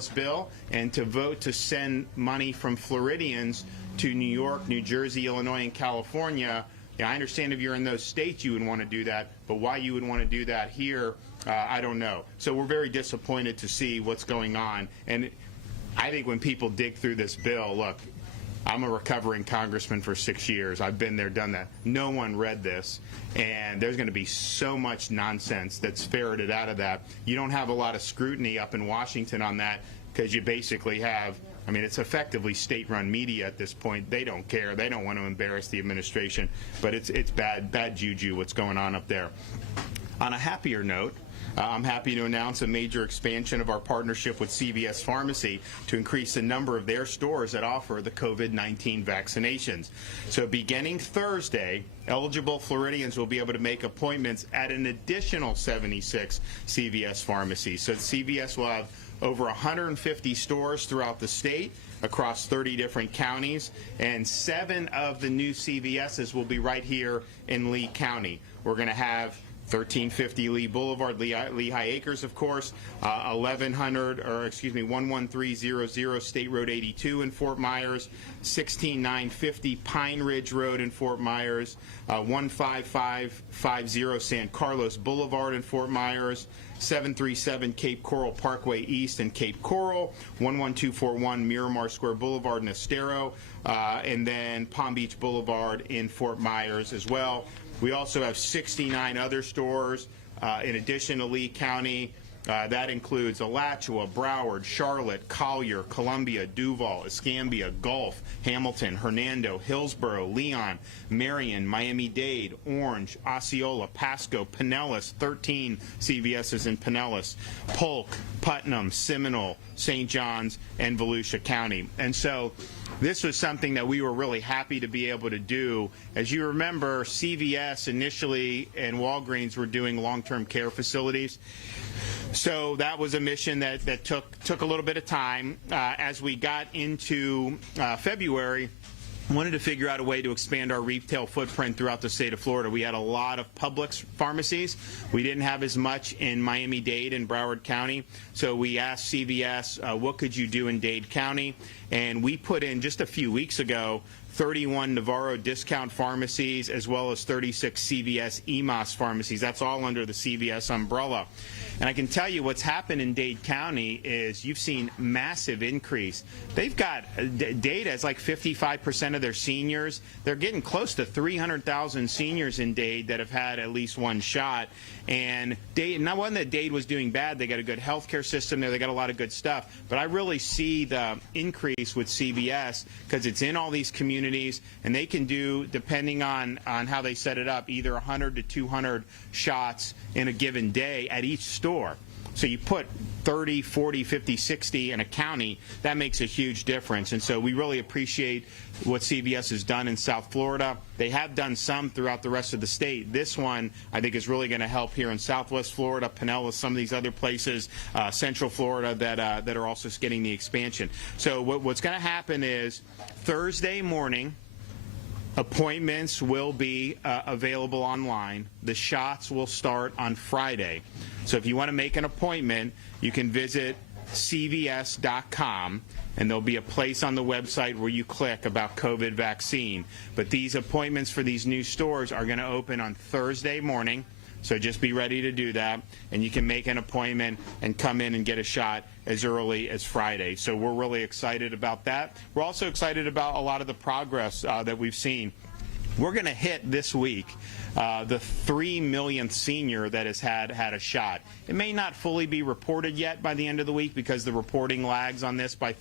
stimulus bill and to vote to send money from Floridians to New York, New Jersey, Illinois, and California. I understand if you're in those states you would want to do that, but why you would want to do that here, I don't know. So we're very disappointed to see what's going on. And I think when people dig through this bill, look, I'm a recovering congressman for 6 years. I've been there, done that. No one read this, and there's going to be so much nonsense that's ferreted out of that. You don't have a lot of scrutiny up in Washington on that because you basically have, I mean, it's effectively state-run media at this point. They don't care. They don't want to embarrass the administration, but it's bad juju what's going on up there. On a happier note, I'm happy to announce a major expansion of our partnership with CVS Pharmacy to increase the number of their stores that offer the COVID-19 vaccinations. So beginning Thursday, eligible Floridians will be able to make appointments at an additional 76 CVS pharmacies. So CVS will have over 150 stores throughout the state across 30 different counties, and 7 of the new CVS's will be right here in Lee County. We're going to have 1350 Lee Boulevard, Lehigh Acres, of course, 11300 State Road 82 in Fort Myers, 16950 Pine Ridge Road in Fort Myers, 15550 San Carlos Boulevard in Fort Myers, 737 Cape Coral Parkway East in Cape Coral, 11241 Miramar Square Boulevard in Estero, and then Palm Beach Boulevard in Fort Myers as well. We also have 69 other stores in addition to Lee County. That includes Alachua, Broward, Charlotte, Collier, Columbia, Duval, Escambia, Gulf, Hamilton, Hernando, Hillsborough, Leon, Marion, Miami-Dade, Orange, Osceola, Pasco, Pinellas, 13 CVS's in Pinellas, Polk, Putnam, Seminole, St. John's, and Volusia County. And so this was something that we were really happy to be able to do. As you remember, CVS initially and Walgreens were doing long-term care facilities. So that was a mission that took a little bit of time. As we got into February, wanted to figure out a way to expand our retail footprint throughout the state of Florida. We had a lot of Publix pharmacies. We didn't have as much in Miami-Dade and Broward County. So we asked CVS, what could you do in Dade County? And we put in, just a few weeks ago, 31 Navarro discount pharmacies as well as 36 CVS EMOS pharmacies. That's all under the CVS umbrella. And I can tell you what's happened in Dade County is you've seen massive increase. They've got data, it's like 55% of their seniors. They're getting close to 300,000 seniors in Dade that have had at least one shot. And Dade, not one that Dade was doing bad. They got a good healthcare system there. They got a lot of good stuff. But I really see the increase with CVS because it's in all these communities, and they can do, depending on how they set it up, either 100 to 200 shots in a given day at each store. So you put 30, 40, 50, 60 in a county, that makes a huge difference. And so we really appreciate what CVS has done in South Florida. They have done some throughout the rest of the state. This one, I think, is really going to help here in Southwest Florida, Pinellas, some of these other places, Central Florida that are also getting the expansion. So what's going to happen is Thursday morning, appointments will be available online. The shots will start on Friday. So if you want to make an appointment, you can visit cvs.com, and there'll be a place on the website where you click about COVID vaccine. But these appointments for these new stores are going to open on Thursday morning. So just be ready to do that, and you can make an appointment and come in and get a shot as early as Friday. So we're really excited about that. We're also excited about a lot of the progress that we've seen. We're going to hit this week the 3 millionth senior that has had a shot. It may not fully be reported yet by the end of the week because the reporting lags on this by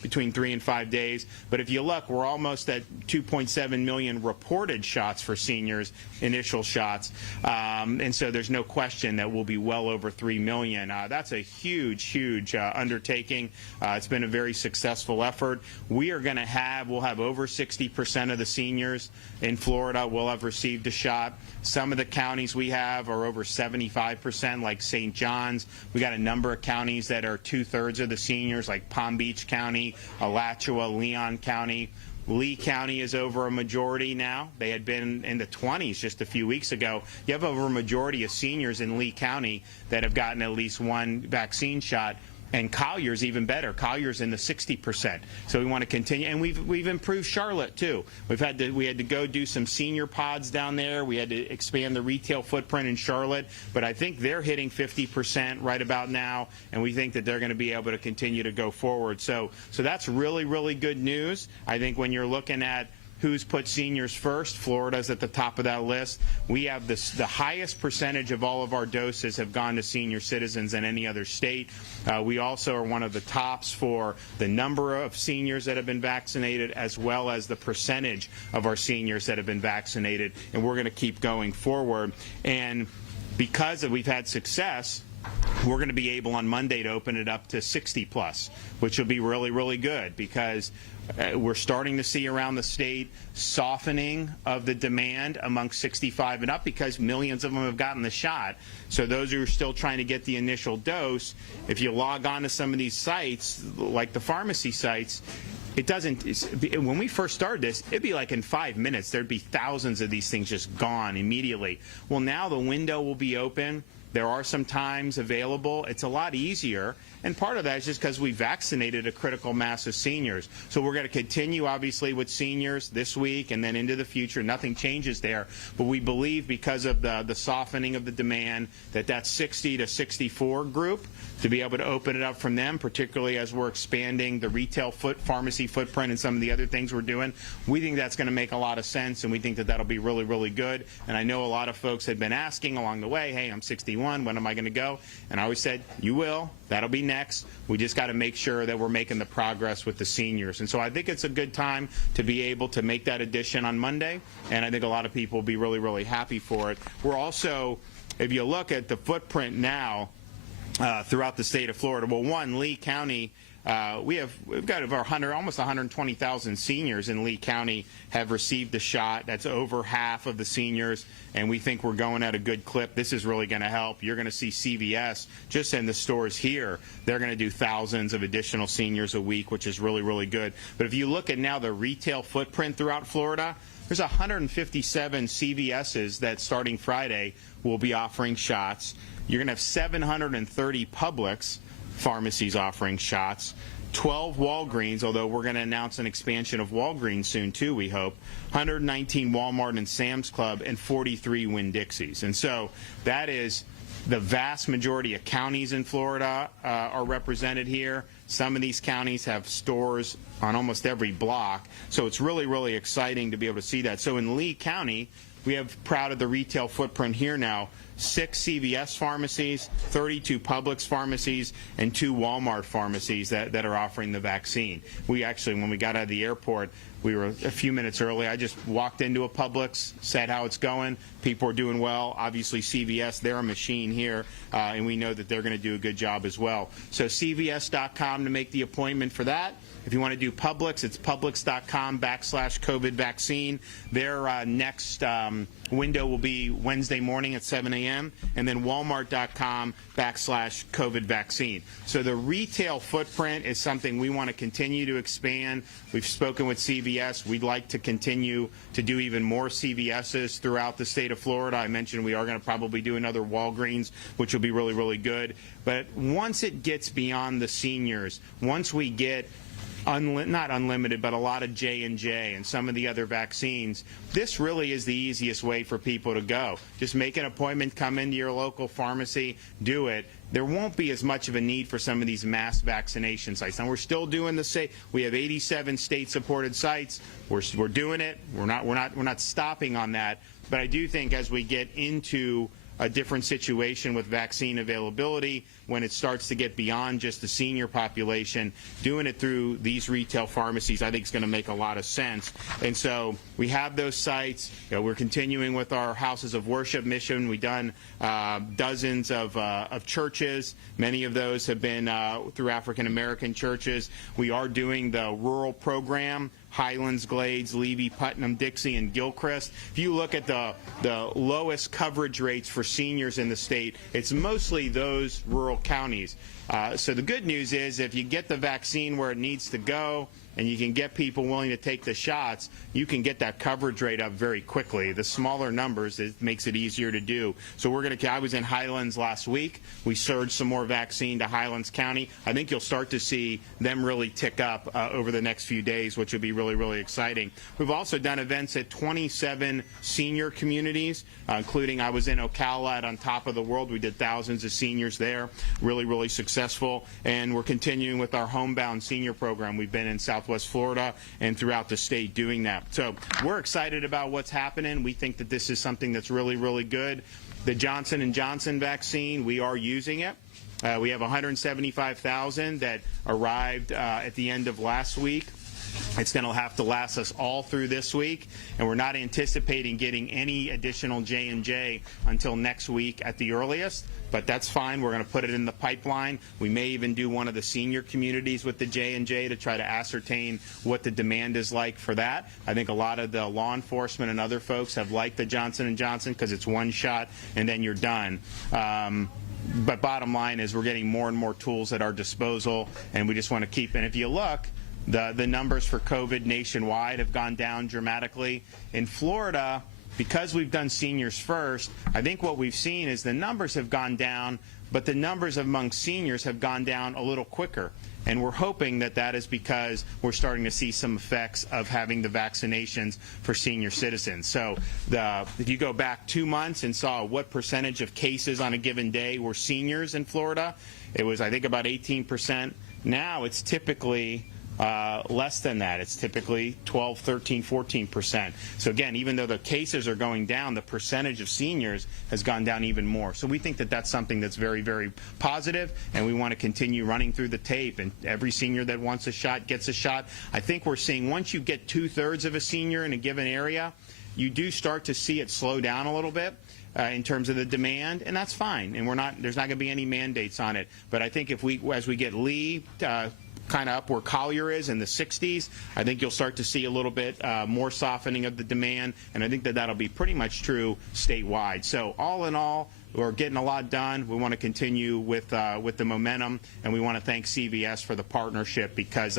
between 3 and 5 days. But if you look, we're almost at 2.7 million reported shots for seniors, initial shots. And so there's no question that we'll be well over 3 million. That's a huge undertaking. It's been a very successful effort. We'll have over 60% of the seniors in Florida will have received a shot. Some of the counties we have are over 75%, like St. John's. We got a number of counties that are 2/3 of the seniors, like Palm Beach County, Alachua, Leon County. Lee County is over a majority now. They had been in the 20s just a few weeks ago. You have over a majority of seniors in Lee County that have gotten at least one vaccine shot. And Collier's even better. Collier's in the 60%. So we want to continue, and we've improved Charlotte too. We had to go do some senior pods down there. We had to expand the retail footprint in Charlotte, but I think they're hitting 50% right about now, and we think that they're going to be able to continue to go forward. So that's really, really good news. I think when you're looking at who's put seniors first, Florida's at the top of that list. We have the highest percentage of all of our doses have gone to senior citizens than any other state. We also are one of the tops for the number of seniors that have been vaccinated, as well as the percentage of our seniors that have been vaccinated, and we're going to keep going forward. And because we've had success, we're going to be able on Monday to open it up to 60 plus, which will be really, really good, because we're starting to see around the state softening of the demand among 65 and up, because millions of them have gotten the shot. So those who are still trying to get the initial dose, if you log on to some of these sites, like the pharmacy sites, when we first started this, it'd be like in 5 minutes, there'd be thousands of these things just gone immediately. Well, now the window will be open. There are some times available. It's a lot easier, and part of that is just because we vaccinated a critical mass of seniors. So we're going to continue, obviously, with seniors this week and then into the future. Nothing changes there, but we believe because of the softening of the demand that 60 to 64 group, to be able to open it up from them, particularly as we're expanding the retail pharmacy footprint and some of the other things we're doing, we think that's going to make a lot of sense, and we think that that'll be really, really good. And I know a lot of folks had been asking along the way, hey, I'm 61. When am I going to go? And I always said, you will. That'll be next. We just got to make sure that we're making the progress with the seniors. And so I think it's a good time to be able to make that addition on Monday, and I think a lot of people will be really, really happy for it. We're also, if you look at the footprint now throughout the state of Florida, well, one, Lee County, we've got over almost 120,000 seniors in Lee County have received the shot. That's over half of the seniors, and we think we're going at a good clip. This is really going to help. You're going to see CVS just in the stores here. They're going to do thousands of additional seniors a week, which is really, really good. But if you look at now the retail footprint throughout Florida, there's 157 CVS's that starting Friday will be offering shots. You're going to have 730 Publix pharmacies offering shots, 12 Walgreens, although we're going to announce an expansion of Walgreens soon too, we hope, 119 Walmart and Sam's Club, and 43 Winn-Dixies. And so that is the vast majority of counties in Florida are represented here. Some of these counties have stores on almost every block, so it's really, really exciting to be able to see that. So in Lee County, we have, proud of the retail footprint here now, 6 CVS pharmacies, 32 Publix pharmacies, and 2 Walmart pharmacies that are offering the vaccine. We actually, when we got out of the airport, we were a few minutes early. I just walked into a Publix, said how it's going. People are doing well. Obviously, CVS, they're a machine here, and we know that they're going to do a good job as well. So CVS.com to make the appointment for that. If you want to do Publix, it's publix.com/COVID vaccine. Their next window will be Wednesday morning at 7 a.m. and then walmart.com/COVID vaccine. So the retail footprint is something we want to continue to expand. We've spoken with CVS. We'd like to continue to do even more CVS's throughout the state of Florida. I mentioned we are going to probably do another Walgreens, which will be really, really good. But once it gets beyond the seniors, once we get not unlimited, but a lot of J&J and some of the other vaccines, this really is the easiest way for people to go. Just make an appointment, come into your local pharmacy, do it. There won't be as much of a need for some of these mass vaccination sites. And we're still doing the same. We have 87 state-supported sites. We're doing it. We're not stopping on that. But I do think as we get into a different situation with vaccine availability, when it starts to get beyond just the senior population, doing it through these retail pharmacies, I think is going to make a lot of sense. And so we have those sites. We're continuing with our houses of worship mission. We've done dozens of churches. Many of those have been through African American churches. We are doing the rural program, Highlands, Glades, Levy, Putnam, Dixie, and Gilchrist. If you look at the lowest coverage rates for seniors in the state, it's mostly those rural counties. So the good news is if you get the vaccine where it needs to go, and you can get people willing to take the shots, you can get that coverage rate up very quickly. The smaller numbers, it makes it easier to do. So I was in Highlands last week. We surged some more vaccine to Highlands County. I think you'll start to see them really tick up over the next few days, which will be really, really exciting. We've also done events at 27 senior communities, including I was in Ocala at On Top of the World. We did thousands of seniors there, really, really successful. And we're continuing with our homebound senior program. We've been in Southwest Florida and throughout the state doing that. So we're excited about what's happening. We think that this is something that's really, really good. The Johnson & Johnson vaccine, we are using it. We have 175,000 that arrived at the end of last week. It's going to have to last us all through this week, and we're not anticipating getting any additional J&J until next week at the earliest, but that's fine. We're going to put it in the pipeline. We may even do one of the senior communities with the J&J to try to ascertain what the demand is like for that. I think a lot of the law enforcement and other folks have liked the Johnson & Johnson because it's one shot and then you're done. But bottom line is we're getting more and more tools at our disposal, and we just want to keep, and if you look, the numbers for COVID nationwide have gone down dramatically. In Florida, because we've done seniors first, I think what we've seen is the numbers have gone down, but the numbers among seniors have gone down a little quicker. And we're hoping that that is because we're starting to see some effects of having the vaccinations for senior citizens. So if you go back 2 months and saw what percentage of cases on a given day were seniors in Florida, it was, I think, about 18%. Now it's typically less than that. It's typically 12, 13, 14%. So again, even though the cases are going down, the percentage of seniors has gone down even more. So we think that that's something that's very, very positive, and we want to continue running through the tape, and every senior that wants a shot gets a shot. I think we're seeing once you get 2/3 of a senior in a given area, you do start to see it slow down a little bit. In terms of the demand, and that's fine. And there's not going to be any mandates on it. But I think as we get Lee kind of up where Collier is in the 60s, I think you'll start to see a little bit more softening of the demand, and I think that that'll be pretty much true statewide. So all in all, we're getting a lot done. We want to continue with the momentum, and we want to thank CVS for the partnership because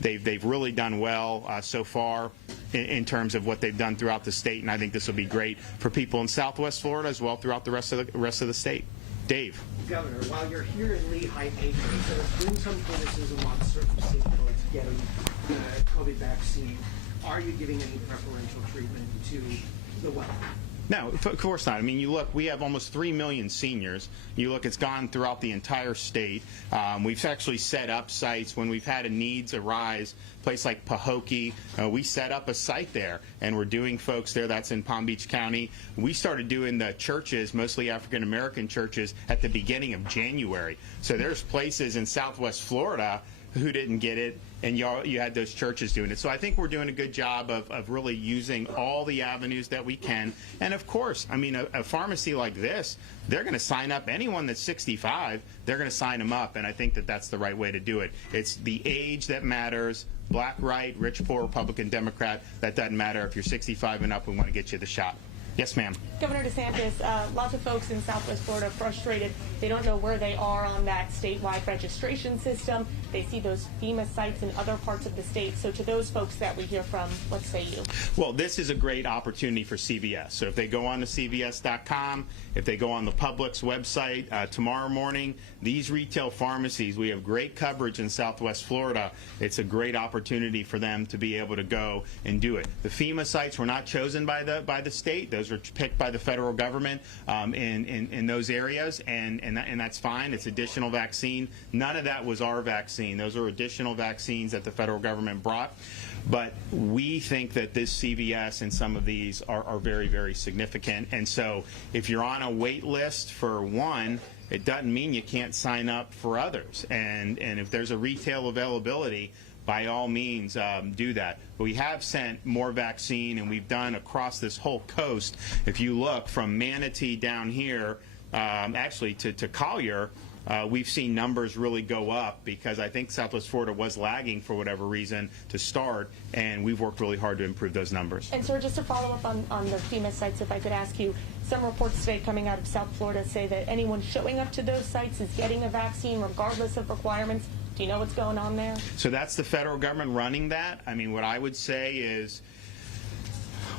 they've really done well so far in terms of what they've done throughout the state, and I think this will be great for people in Southwest Florida as well throughout the rest of the state. Dave. Governor, while you're here in Lehigh Acres, there's been some criticism on certain state codes getting the COVID vaccine. Are you giving any preferential treatment to the wealthy? No, of course not. I mean, you look, we have almost 3 million seniors. You look, it's gone throughout the entire state. We've actually set up sites when we've had a needs arise. A place like Pahokee, we set up a site there, and we're doing folks there. That's in Palm Beach County. We started doing the churches, mostly African-American churches, at the beginning of January. So there's places in Southwest Florida who didn't get it, and you had those churches doing it. So I think we're doing a good job of really using all the avenues that we can. And of course, I mean, a pharmacy like this, they're going to sign up anyone that's 65, they're going to sign them up, and I think that that's the right way to do it. It's the age that matters. Black, white, rich, poor, Republican, Democrat, that doesn't matter. If you're 65 and up, we want to get you the shot. Yes, ma'am. Governor DeSantis, lots of folks in Southwest Florida frustrated. They don't know where they are on that statewide registration system. They see those FEMA sites in other parts of the state. So to those folks that we hear from, what say you? Well, this is a great opportunity for CVS. So if they go on to CVS.com, if they go on the Publix website tomorrow morning, these retail pharmacies, we have great coverage in Southwest Florida. It's a great opportunity for them to be able to go and do it. The FEMA sites were not chosen by the state. Those are picked by the federal government in those areas, and that's fine. It's additional vaccine. None of that was our vaccine. Those are additional vaccines that the federal government brought. But we think that this CVS and some of these are very, very significant. And so if you're on a wait list for one, it doesn't mean you can't sign up for others. And if there's a retail availability, by all means, do that. But we have sent more vaccine, and we've done across this whole coast. If you look from Manatee down here, actually to Collier, we've seen numbers really go up because I think Southwest Florida was lagging for whatever reason to start, and we've worked really hard to improve those numbers. And sir, just to follow up on the FEMA sites, if I could ask you, some reports today coming out of South Florida say that anyone showing up to those sites is getting a vaccine regardless of requirements. Do you know what's going on there? So that's the federal government running that. I mean, what I would say is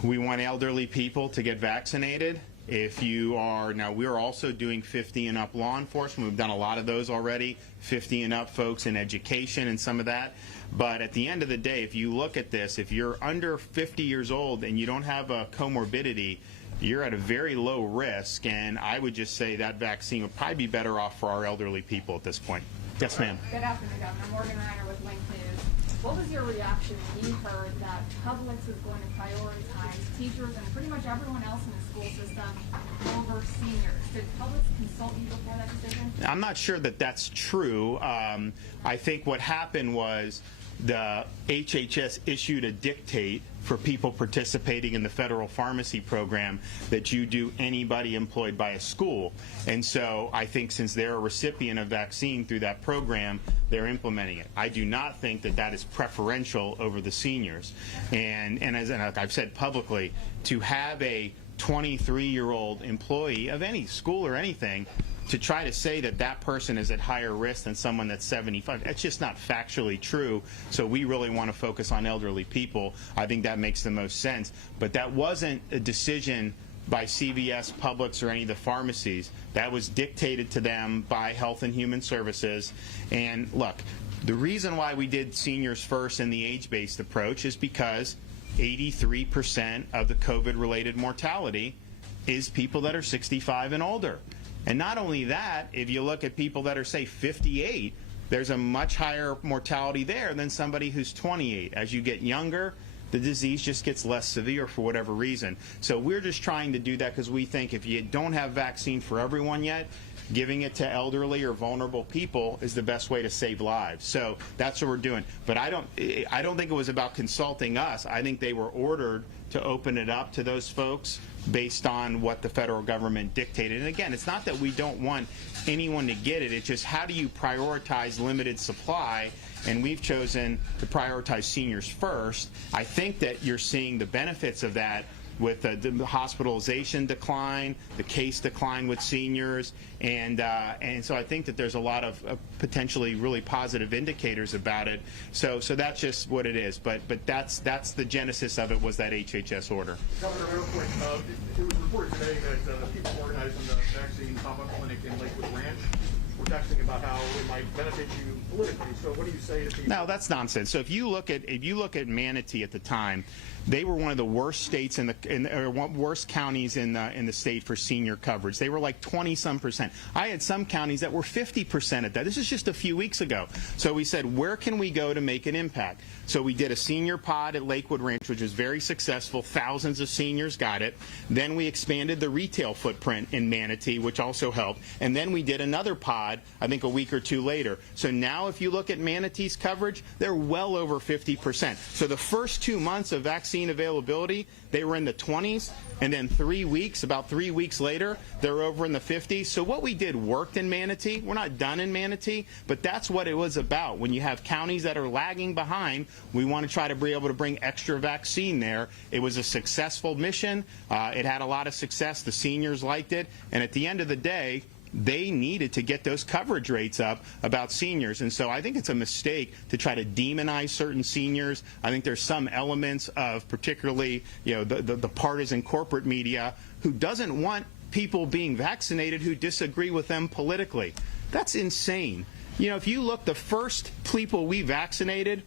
we want elderly people to get vaccinated. If you are, now we're also doing 50 and up law enforcement. We've done a lot of those already, 50 and up folks in education and some of that. But at the end of the day, if you look at this, if you're under 50 years old and you don't have a comorbidity, you're at a very low risk, and I would just say that vaccine would probably be better off for our elderly people at this point. Yes, ma'am. Good afternoon, Governor. Morgan Reiner with Link News. What was your reaction when you heard that Publix is going to prioritize teachers and pretty much everyone else in the school system over seniors? Did Publix consult you before that decision? I'm not sure that that's true. I think what happened was the HHS issued a dictate for people participating in the federal pharmacy program that you do anybody employed by a school. And so I think since they're a recipient of vaccine through that program, they're implementing it. I do not think that that is preferential over the seniors. And as I've said publicly, to have a 23-year-old employee of any school or anything to try to say that that person is at higher risk than someone that's 75, that's just not factually true. So we really want to focus on elderly people. I think that makes the most sense. But that wasn't a decision by CVS, Publix, or any of the pharmacies. That was dictated to them by Health and Human Services. And look, the reason why we did seniors first in the age-based approach is because 83% of the COVID-related mortality is people that are 65 and older. And not only that, if you look at people that are, say, 58, there's a much higher mortality there than somebody who's 28. As you get younger, the disease just gets less severe for whatever reason. So we're just trying to do that because we think if you don't have vaccine for everyone yet, giving it to elderly or vulnerable people is the best way to save lives. So that's what we're doing. But I don't think it was about consulting us. I think they were ordered to open it up to those folks based on what the federal government dictated. And again, it's not that we don't want anyone to get it. It's just how do you prioritize limited supply? And we've chosen to prioritize seniors first. I think that you're seeing the benefits of that with the hospitalization decline, the case decline with seniors, and so I think that there's a lot of potentially really positive indicators about it. So that's just what it is. But that's the genesis of it, was that HHS order. Governor, real quick, it was reported today that people organizing the vaccine pop-up clinic in Lakewood Ranch were texting about how it might benefit you politically. So what do you say to people? No, that's nonsense. So if you look at Manatee at the time, they were one of the worst states worst counties in the state for senior coverage. They were like 20-some%. I had some counties that were 50% at that. This is just a few weeks ago. So we said, where can we go to make an impact? So we did a senior pod at Lakewood Ranch, which was very successful. Thousands of seniors got it. Then we expanded the retail footprint in Manatee, which also helped. And then we did another pod, I think a week or two later. So now if you look at Manatee's coverage, they're well over 50%. So the first 2 months of vaccine availability, they were in the 20s, and then about 3 weeks later, they're over in the 50s. So what we did worked in Manatee. We're not done in Manatee, but that's what it was about. When you have counties that are lagging behind, we want to try to be able to bring extra vaccine there. It was a successful mission. It had a lot of success. The seniors liked it, and at the end of the day, they needed to get those coverage rates up about seniors. And so I think it's a mistake to try to demonize certain seniors. I think there's some elements of particularly the partisan corporate media who doesn't want people being vaccinated who disagree with them politically. That's insane. If you look, the first people we vaccinated,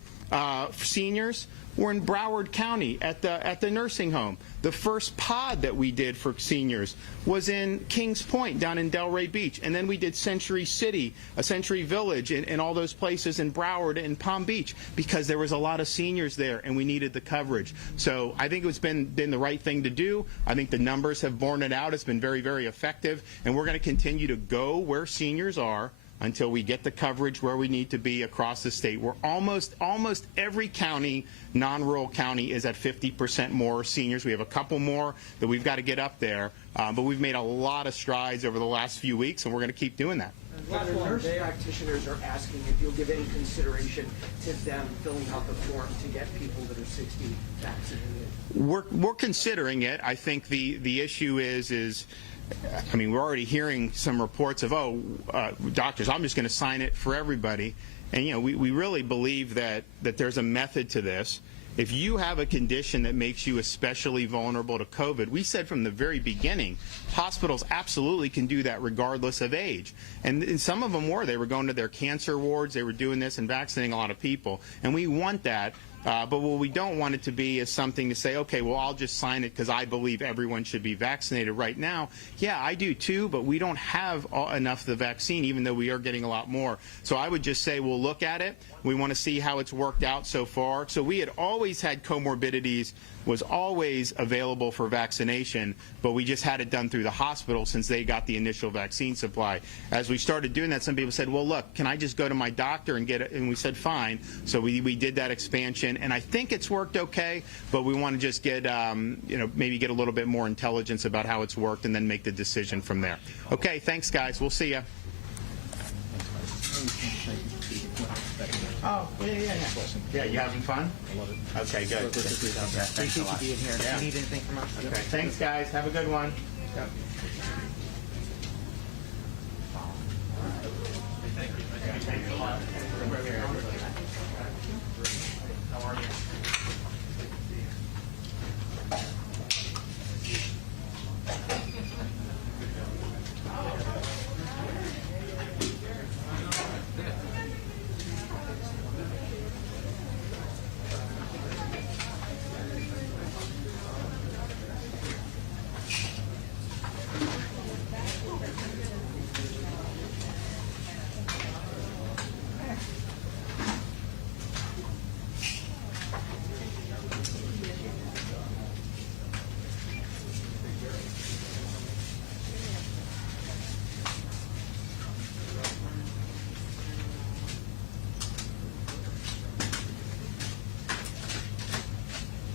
seniors, were in Broward County at the nursing home. The first pod that we did for seniors was in Kings Point down in Delray Beach. And then we did Century City, Century Village, and all those places in Broward and Palm Beach because there was a lot of seniors there and we needed the coverage. So I think it's been the right thing to do. I think the numbers have borne it out. It's been very, very effective. And we're going to continue to go where seniors are, until we get the coverage where we need to be across the state. We're almost every county, non-rural county, is at 50% more seniors. We have a couple more that we've got to get up there, but we've made a lot of strides over the last few weeks, and we're going to keep doing that. Whether nurse practitioners are asking if you'll give any consideration to them filling out the form to get people that are 60 vaccinated. We're considering it. I think the issue is I mean, we're already hearing some reports of, doctors, I'm just going to sign it for everybody. And, you know, we really believe that there's a method to this. If you have a condition that makes you especially vulnerable to COVID, we said from the very beginning, hospitals absolutely can do that regardless of age. And some of them they were going to their cancer wards, they were doing this and vaccinating a lot of people. And we want that. But what we don't want it to be is something to say, okay, well, I'll just sign it because I believe everyone should be vaccinated right now. Yeah, I do too, but we don't have enough of the vaccine, even though we are getting a lot more. So I would just say we'll look at it. We want to see how it's worked out so far. So we had always had comorbidities, was always available for vaccination, but we just had it done through the hospital since they got the initial vaccine supply. As we started doing that, some people said, well, look, can I just go to my doctor and get it? And we said, fine. So we did that expansion, and I think it's worked okay, but we want to just get, maybe get a little bit more intelligence about how it's worked and then make the decision from there. Okay, thanks, guys. We'll see you. Oh, yeah. Yeah, you having fun? I love it. Okay, good. Okay, thanks a lot. Being here. Yeah. Do you need anything from us? Okay, thanks, guys. Have a good one. Yeah.